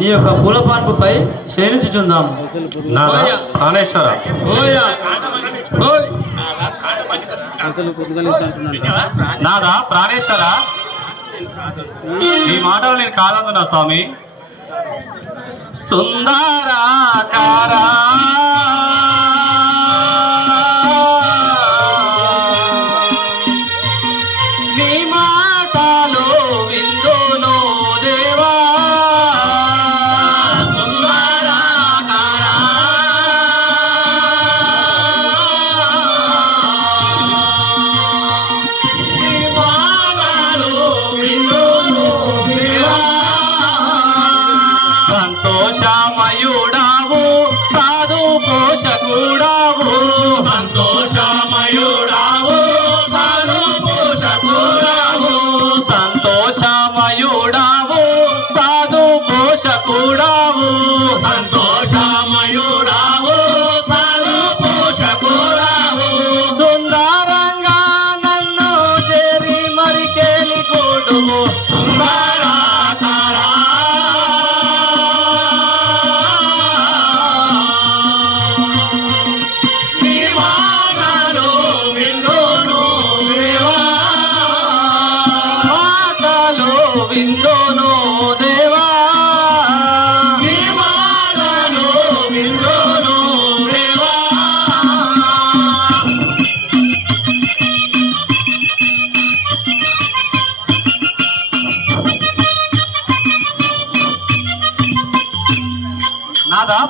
ఈ యొక్క పూల పాన్పుపై శయనించుచుందాము నాదా ప్రాణేశ్వర నాదా ప్రాణేశ్వర. ఈ మాటలు నేను కాదందునా స్వామి. సుందరాకారా Window.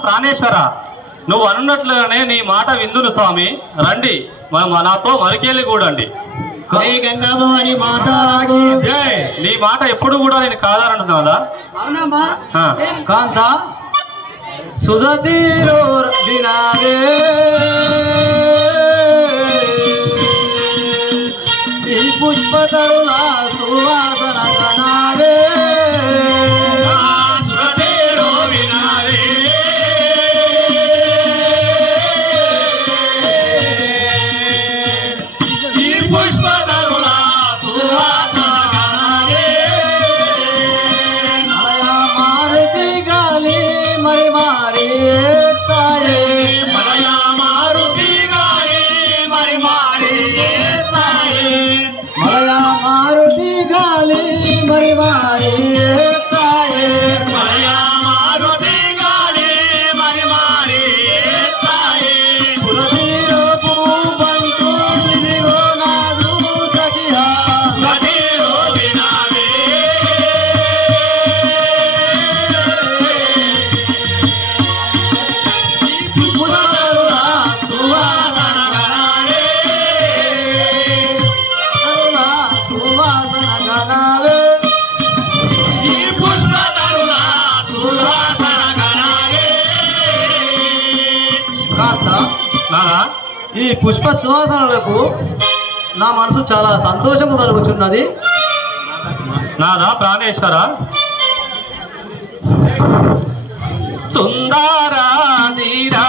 ప్రాణేశ్వర నువ్వు అనున్నట్లుగానే నీ మాట విందును స్వామి. రండి మనం నాతో మరికేలి కూడండి. నీ మాట ఎప్పుడు కూడా నేను కాదాలంటున్నాదా ఆ, కాంత ఈ పుష్పతరుల సువాసన నానా? ఈ పుష్ప సువాసనలకు నా మనసు చాలా సంతోషము కలుగుచున్నది. నానా ప్రాణేశ్వర? సుందరా నీరా?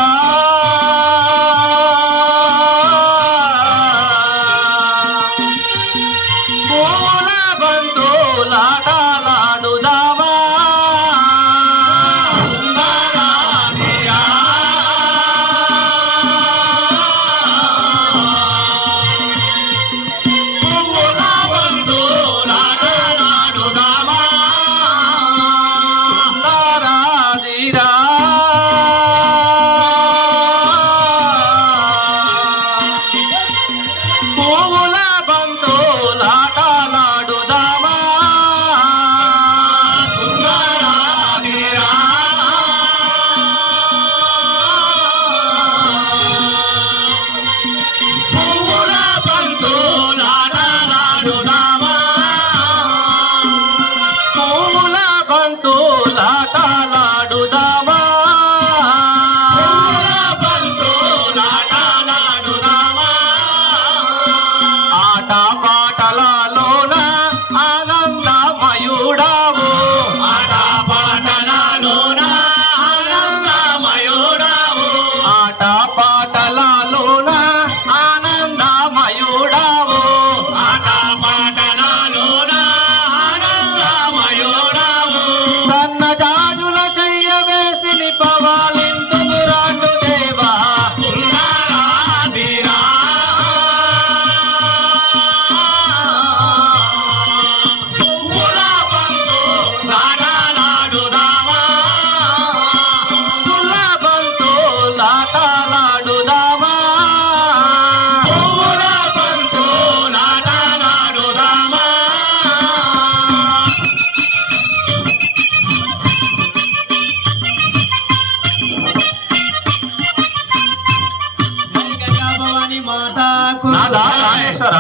ప్రాణేశ్వర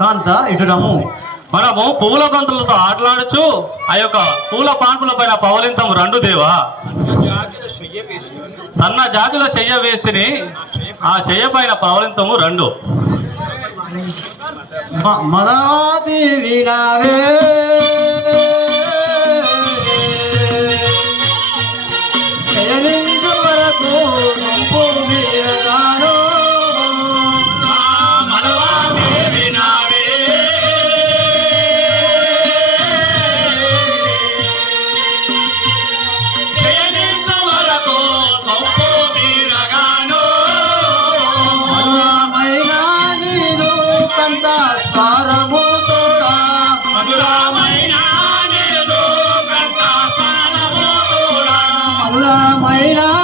కాంత ఇటు రము మనము పూల గొంతులతో ఆటలాడుచు ఆ యొక్క పూల పాన్పుల పైన పవలింతం రెండు దేవా. సన్న జాతుల శయ్య వేసిని ఆ శయ్య పైన పవలింతము రెండు. మదాదేవి నావే. 回来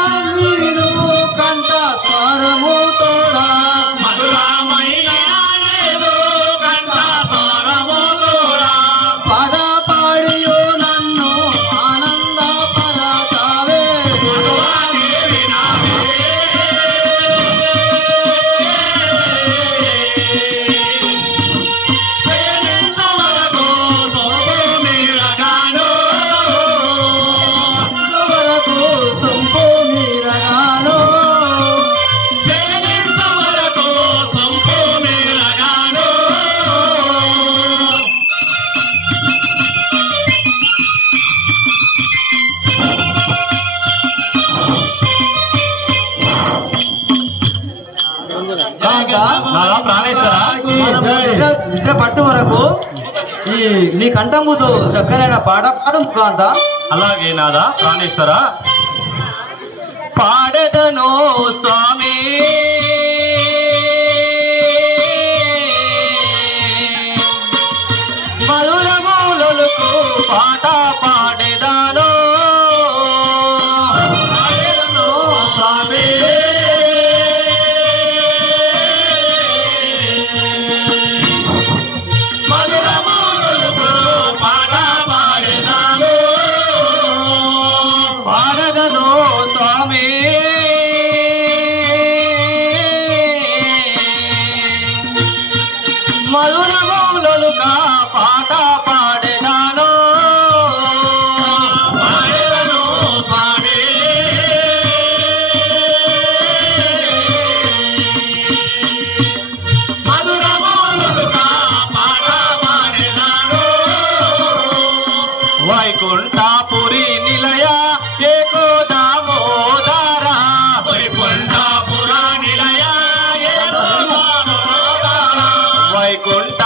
నిద్ర పట్టు వరకు ఈ నీ కంఠముతో చక్కనైన పాట పాడు కాంత అలాగే నాదా ప్రాణేశ్వర? పాడదను స్వామి.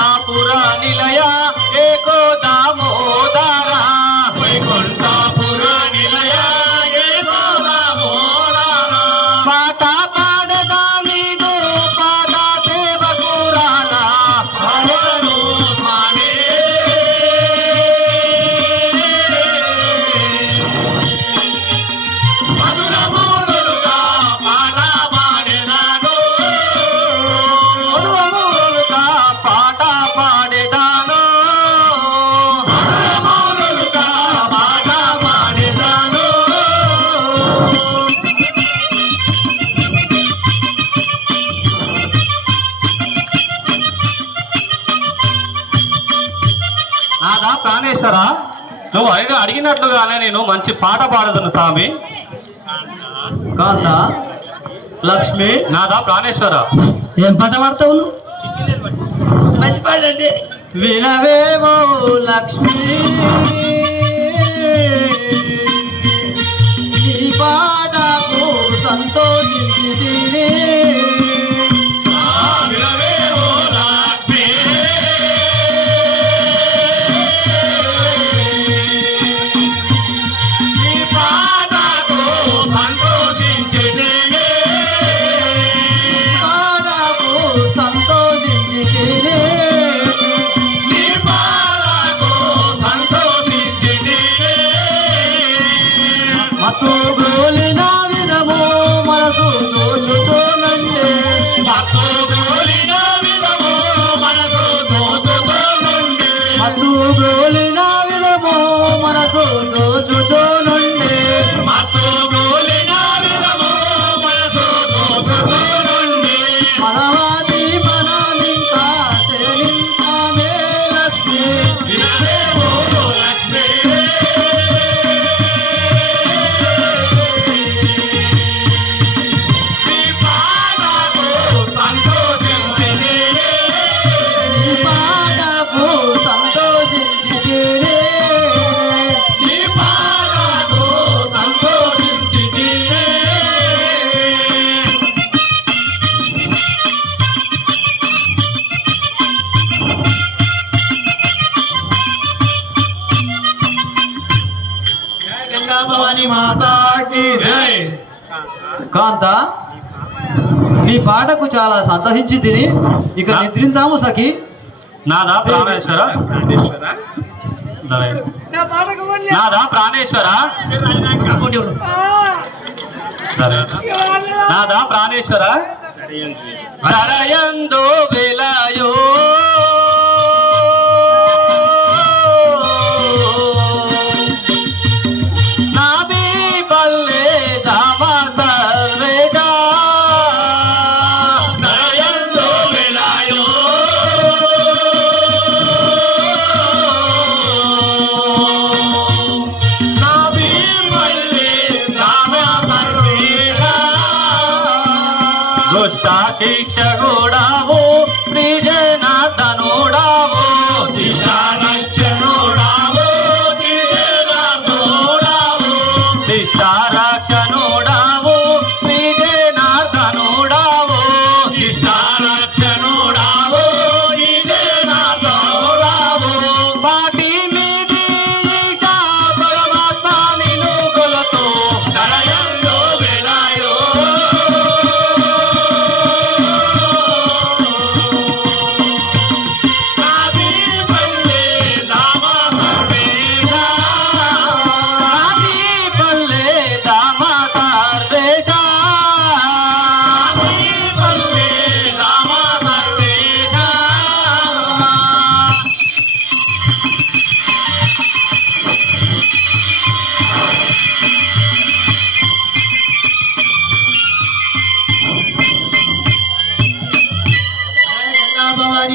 వైకుంఠపుర నిలయ ఏకో దామోదర నువ్వు అడిగి అడిగినట్లుగానే నేను మంచి పాట పాడదును స్వామి. కాంత లక్ష్మి. నాదా ప్రాణేశ్వర. ఏం పాట పాడతావు నువ్వు? మంచి పాట అంటే వినవేవో లక్ష్మి. ಬಂದು ಬೋಲ నీ పాటకు చాలా సంతోషించి తిని ఇక నిద్రిందాము సఖి. నాదా ప్రాణేశ్వర. నాదా ప్రాణేశ్వర. నాదా ప్రాణేశ్వర? విలయో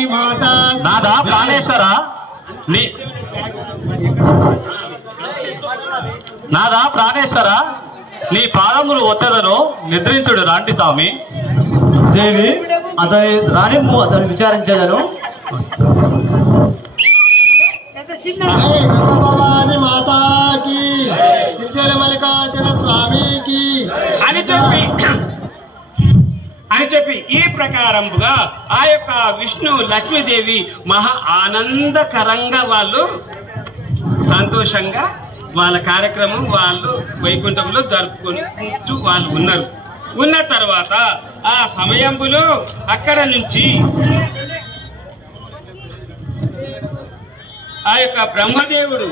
నాదా ప్రాణేశ్వర? నీ నాదా ప్రాణేశ్వర? నీ పాదములు ఒత్తదను నిద్రించుడు రాంటి స్వామి. దేవి అతని రాణిమ్ము అతను విచారించేదను. భవాని మాతాకి. శ్రీశైల మల్లికార్జున స్వామికి. అని చెప్పి అని చెప్పి ఈ ప్రకారముగా ఆ యొక్క విష్ణు లక్ష్మీదేవి మహా ఆనందకరంగా వాళ్ళు సంతోషంగా వాళ్ళ కార్యక్రమం వాళ్ళు వైకుంఠంలో జరుపుకుంటూ వాళ్ళు ఉన్నారు. ఉన్న తర్వాత ఆ సమయంలో అక్కడ నుంచి ఆ యొక్క బ్రహ్మదేవుడు